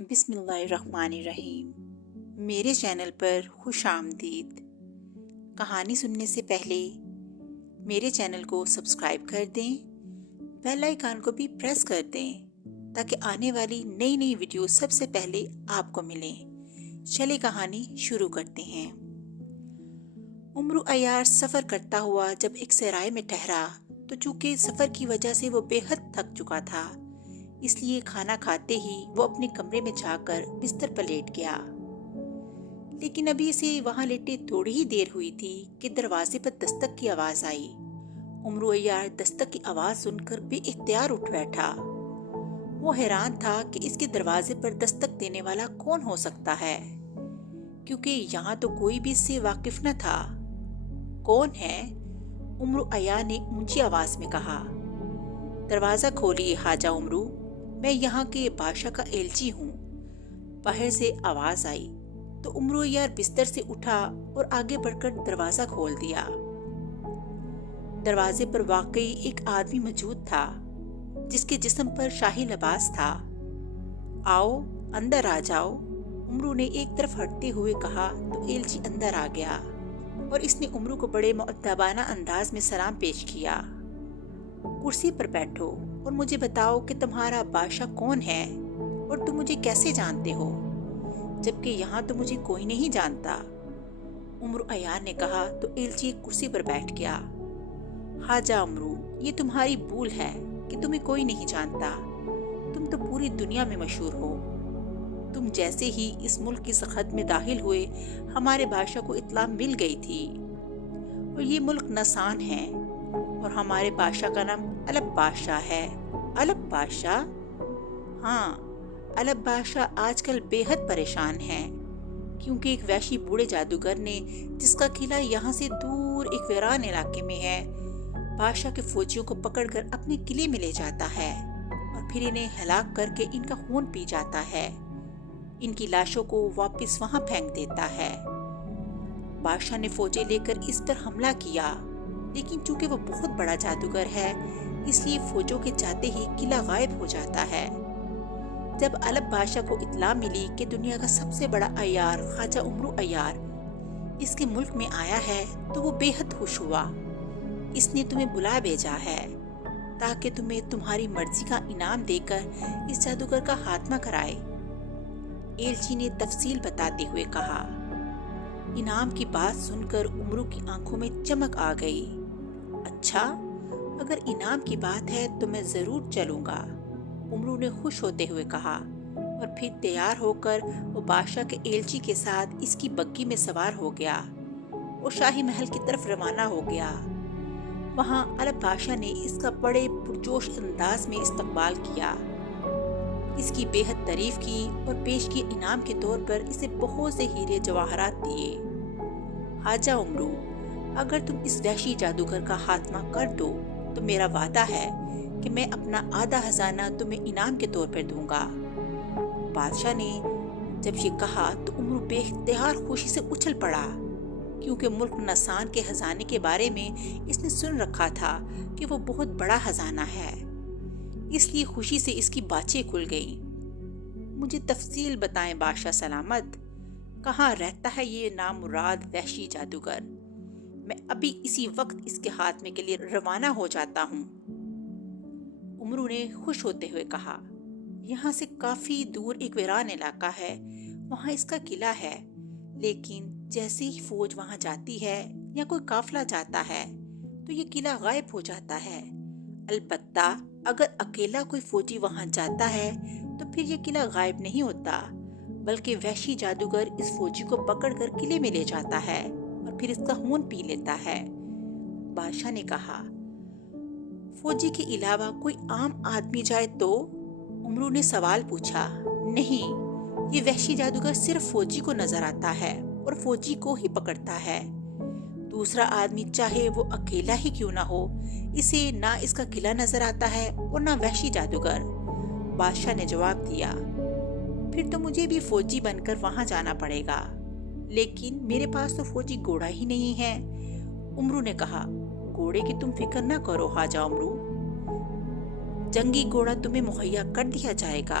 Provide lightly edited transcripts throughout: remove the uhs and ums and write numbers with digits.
بسم اللہ الرحمن الرحیم۔ میرے چینل پر خوش آمدید۔ کہانی سننے سے پہلے میرے چینل کو سبسکرائب کر دیں، بیل آئیکن کو بھی پریس کر دیں تاکہ آنے والی نئی نئی ویڈیو سب سے پہلے آپ کو ملیں۔ چلے کہانی شروع کرتے ہیں۔ عمرو عیار سفر کرتا ہوا جب ایک سرائے میں ٹھہرا تو چونکہ سفر کی وجہ سے وہ بے حد تھک چکا تھا، اس لیے کھانا کھاتے ہی وہ اپنے کمرے میں جا کر بستر پر لیٹ گیا۔ لیکن ابھی اسے وہاں لیٹے تھوڑی ہی دیر ہوئی تھی کہ دروازے پر دستک کی آواز آئی۔ عمرو عیار دستک کی آواز سن کر بے اختیار اٹھ بیٹھا۔ وہ حیران تھا کہ اس کے دروازے پر دستک دینے والا کون ہو سکتا ہے، کیونکہ یہاں تو کوئی بھی اس سے واقف نہ تھا۔ کون ہے؟ عمرو عیار نے اونچی آواز میں کہا۔ دروازہ کھولیے خواجہ عمرو، میں یہاں کے بادشاہ کا ایلچی ہوں، باہر سے آواز آئی تو عمرو عیار بستر سے اٹھا اور آگے بڑھ کر دروازہ کھول دیا۔ دروازے پر واقعی ایک آدمی موجود تھا جس کے جسم پر شاہی لباس تھا۔ آؤ اندر آ جاؤ، عمرو نے ایک طرف ہٹتے ہوئے کہا تو ایلچی اندر آ گیا اور اس نے عمرو کو بڑے مؤدبانہ انداز میں سلام پیش کیا۔ کرسی پر بیٹھو اور مجھے بتاؤ کہ تمہارا بادشاہ کون ہے اور تم مجھے کیسے جانتے ہو، جبکہ یہاں تو مجھے کوئی نہیں جانتا، عمرو عیار نے کہا تو ایلچی ایک کرسی پر بیٹھ گیا۔ خواجہ عمرو، یہ تمہاری بھول ہے کہ تمہیں کوئی نہیں جانتا، تم تو پوری دنیا میں مشہور ہو۔ تم جیسے ہی اس ملک کی سرحد میں داخل ہوئے ہمارے بادشاہ کو اطلاع مل گئی تھی، اور یہ ملک نسان ہے اور ہمارے بادشاہ کا نام الب بادشاہ ہے۔ الب بادشاہ؟ ہاں، الب بادشاہ آج کل بے حد پریشان ہے، کیونکہ ایک وحشی بوڑھے جادوگر نے، جس کا قلعہ یہاں سے دور ایک ویران علاقے میں ہے، بادشاہ کے فوجیوں کو پکڑ کر اپنے قلعے میں لے جاتا ہے اور پھر انہیں ہلاک کر کے ان کا خون پی جاتا ہے، ان کی لاشوں کو واپس وہاں پھینک دیتا ہے۔ بادشاہ نے فوجیں لے کر اس پر حملہ کیا، لیکن چونکہ وہ بہت بڑا جادوگر ہے اس لیے فوجوں کے جاتے ہی قلعہ غائب ہو جاتا ہے۔ جب الب بادشاہ کو اطلاع ملی کہ دنیا کا سب سے بڑا عیار خواجہ عمرو عیار اس کے ملک میں آیا ہے تو وہ بے حد خوش ہوا۔ اس نے تمہیں بلا بھیجا ہے تاکہ تمہیں تمہاری مرضی کا انعام دے کر اس جادوگر کا خاتمہ کرائے، ایلچی نے تفصیل بتاتے ہوئے کہا۔ انعام کی بات سن کر عمرو کی آنکھوں میں چمک آ گئی۔ اچھا، اگر انعام کی بات ہے تو میں ضرور چلوں گا، عمرو نے خوش ہوتے ہوئے کہا، اور پھر تیار ہو کر وہ بادشاہ کے ایلچی کے ساتھ اس کی بگھی میں سوار ہو گیا اور شاہی محل کی طرف روانہ ہو گیا۔ وہاں الب بادشاہ نے اس کا بڑے پرجوش انداز میں استقبال کیا، اس کی بے حد تعریف کی اور پیش کی انعام کے طور پر اسے بہت سے ہیرے جواہرات دیے۔ خواجہ عمرو، اگر تم اس وحشی جادوگر کا خاتمہ کر دو تو میرا وعدہ ہے کہ میں اپنا آدھا خزانہ تمہیں انعام کے طور پر دوں گا۔ بادشاہ نے جب یہ کہا تو عمرو بے اختیار خوشی سے اچھل پڑا، کیونکہ ملک نسان کے خزانے کے بارے میں اس نے سن رکھا تھا کہ وہ بہت بڑا خزانہ ہے، اس لیے خوشی سے اس کی باتیں کھل گئیں۔ مجھے تفصیل بتائیں بادشاہ سلامت، کہاں رہتا ہے یہ نامراد وحشی جادوگر؟ میں ابھی اسی وقت اس کے خاتمے کے لیے روانہ ہو جاتا ہوں، عمرو نے خوش ہوتے ہوئے کہا۔ یہاں سے کافی دور ایک ویران علاقہ ہے، وہاں اس کا قلعہ ہے، لیکن جیسے ہی فوج وہاں جاتی ہے یا کوئی قافلہ جاتا ہے تو یہ قلعہ غائب ہو جاتا ہے۔ البتہ اگر اکیلا کوئی فوجی وہاں جاتا ہے تو پھر یہ قلعہ غائب نہیں ہوتا، بلکہ وحشی جادوگر اس فوجی کو پکڑ کر قلعے میں لے جاتا ہے اور پھر اس کا خون پی لیتا ہے، بادشاہ نے کہا۔ فوجی کے علاوہ کوئی عام آدمی جائے تو؟ عمرو نے سوال پوچھا۔ نہیں، یہ وحشی جادوگر صرف فوجی کو نظر آتا ہے اور فوجی کو ہی پکڑتا ہے، دوسرا آدمی چاہے وہ اکیلا ہی کیوں نہ ہو، اسے نہ اس کا قلعہ نظر آتا ہے اور نہ وحشی جادوگر، بادشاہ نے جواب دیا۔ پھر تو مجھے بھی فوجی بن کر وہاں جانا پڑے گا، لیکن میرے پاس تو فوجی گھوڑا ہی نہیں ہے، عمرو نے کہا۔ گھوڑے کی تم فکر نہ کرو خواجہ عمرو، جنگی گھوڑا تمہیں مہیا کر دیا جائے گا،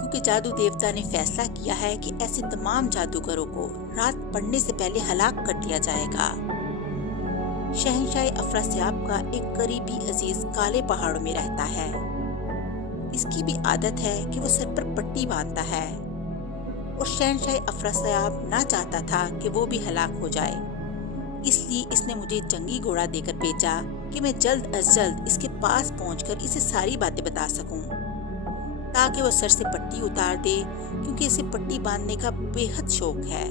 کیونکہ جادو دیوتا نے فیصلہ کیا ہے کہ ایسے تمام جادوگروں کو رات پڑنے سے پہلے ہلاک کر دیا جائے گا۔ شہنشاہ افراسیاب کا ایک قریبی عزیز کالے پہاڑوں میں رہتا ہے۔ اس کی بھی عادت ہے کہ وہ سر پر پٹی باندھتا ہے، اور شہنشاہ افراسیاب نہ چاہتا تھا کہ وہ بھی ہلاک ہو جائے، اس لیے اس نے مجھے جنگی گھوڑا دے کر بھیجا کہ میں جلد از جلد اس کے پاس پہنچ کر اسے ساری باتیں بتا سکوں، تاکہ وہ سر سے پٹی اتار دے، کیونکہ اسے پٹی باندھنے کا بے حد شوق ہے۔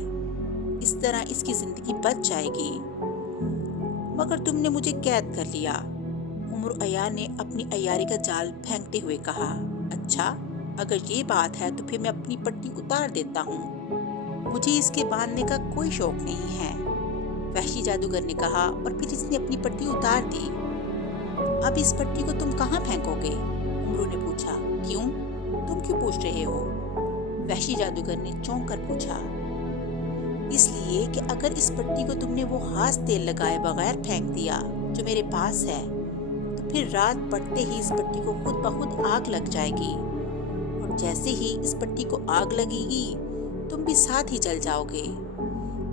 اس طرح اس کی زندگی بچ جائے گی۔ مگر تم نے مجھے قید کر لیا، عمرو عیار نے اپنی عیاری کا جال پھینکتے ہوئے کہا۔ اچھا، اگر یہ بات ہے تو پھر میں اپنی پٹی اتار دیتا ہوں، مجھے اس کے باندھنے کا کوئی شوق نہیں ہے، وحشی جادوگر نے کہا، اور پھر اس نے اپنی پٹی اتار دی۔ اب اس پٹی کو تم کہاں پھینکو گے؟ عمرو نے پوچھا۔ کیوں؟ تم کیوں پوچھ رہے ہو؟ وحشی جادوگر نے چونک کر پوچھا۔ اس لیے کہ اگر اس پٹی کو تم نے وہ خاص تیل لگائے بغیر پھینک دیا جو میرے پاس ہے، تو پھر رات پڑتے ہی اس پٹی کو خود بخود آگ لگ جائے گی، اور جیسے ہی اس پٹی کو آگ لگے گی تم بھی ساتھ ہی جل جاؤ گے۔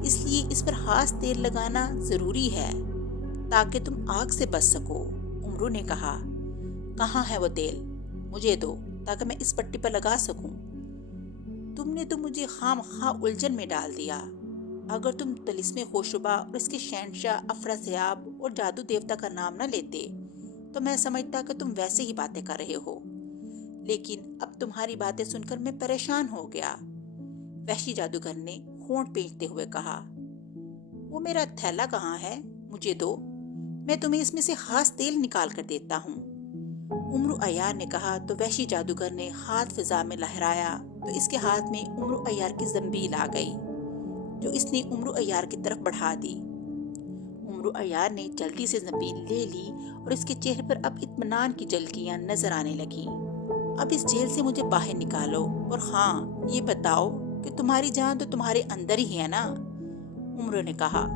اس لیے اس پر خاص تیل لگانا ضروری ہے تاکہ تم آگ سے بچ سکو۔ عمرو نے کہا۔ کہاں ہے وہ تیل؟ مجھے دو تاکہ میں اس پٹی پر لگا سکوں۔ تم نے تو مجھے خام خواہ الجھن میں ڈال دیا۔ اگر تم طلسم خوشبا اور اس کے شہنشاہ افراسیاب اور جادو دیوتا کا نام نہ لیتے تو میں سمجھتا کہ تم ویسے ہی باتیں کر رہے ہو، لیکن اب تمہاری باتیں سن کر میں پریشان ہو گیا، وحشی جادوگر نے ہونٹ پینچتے ہوئے کہا۔ وہ میرا تھیلا کہاں ہے؟ مجھے دو، میں تمہیں اس میں سے خاص تیل نکال کر دیتا ہوں، عمرو عیار نے کہا۔ تو وحشی جادوگر نے ہاتھ فضا میں لہرایا تو اس کے ہاتھ میں عمرو عیار کی زنبیل آ گئی، جو اس نے عمرو عیار کی طرف بڑھا دی۔ عمرو عیار نے جلدی سے زنبیل لے لی اور اس کے چہرے پر اب اطمینان کی جھلکیاں نظر آنے لگیں۔ اب اس جیل سے مجھے باہر نکالو، اور ہاں، یہ بتاؤ کہ تمہاری جان تو تمہارے اندر ہی ہے نا؟ عمرو نے کہا۔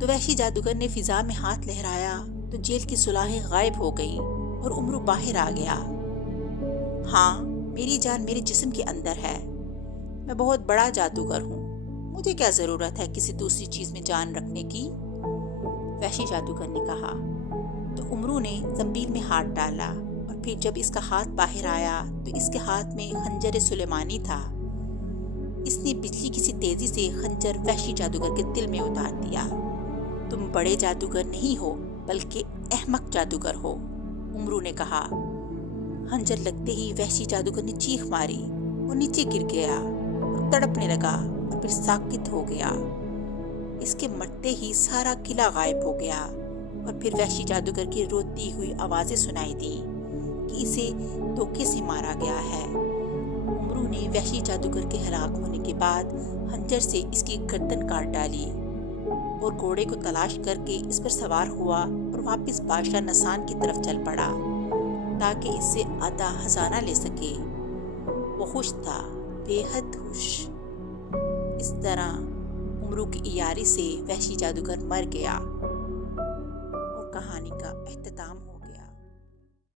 تو وحشی جادوگر نے فضا میں ہاتھ لہرایا تو جیل کی سلاخیں غائب ہو گئیں اور عمرو باہر آ گیا۔ ہاں، میری جان میرے جسم کے اندر ہے، میں بہت بڑا جادوگر ہوں، مجھے کیا ضرورت ہے کسی دوسری چیز میں جان رکھنے کی؟ وحشی جادوگر نے کہا۔ تو عمرو نے زنبیل میں ہاتھ ڈالا، اور پھر جب اس کا ہاتھ باہر آیا تو اس کے ہاتھ میں خنجر سلیمانی تھا۔ اس نے بجلی کی سی تیزی سے خنجر وحشی جادوگر کے دل میں اتار دیا۔ تم بڑے جادوگر نہیں ہو بلکہ احمق جادوگر ہو، عمرو نے کہا۔ خنجر لگتے ہی وحشی جادوگر نے چیخ ماری اور نیچے گر گیا اور تڑپنے لگا، اور پھر ساکت ہو گیا۔ اس کے مرتے ہی سارا قلعہ غائب ہو گیا، اور پھر وحشی جادوگر کی روتی ہوئی آوازیں سنائی دی کہ اسے دھوکے سے مارا گیا ہے۔ عمرو نے وحشی جادوگر کے ہلاک ہونے کے بعد خنجر سے اس کی گردن کاٹ ڈالی، اور گھوڑے کو تلاش کر کے اس پر سوار ہوا اور واپس بادشاہ نسان کی طرف چل پڑا تاکہ اس سے آدھا خزانہ لے سکے۔ وہ خوش تھا، بے حد خوش۔ اس طرح عمرو کی عیاری سے وحشی جادوگر مر گیا۔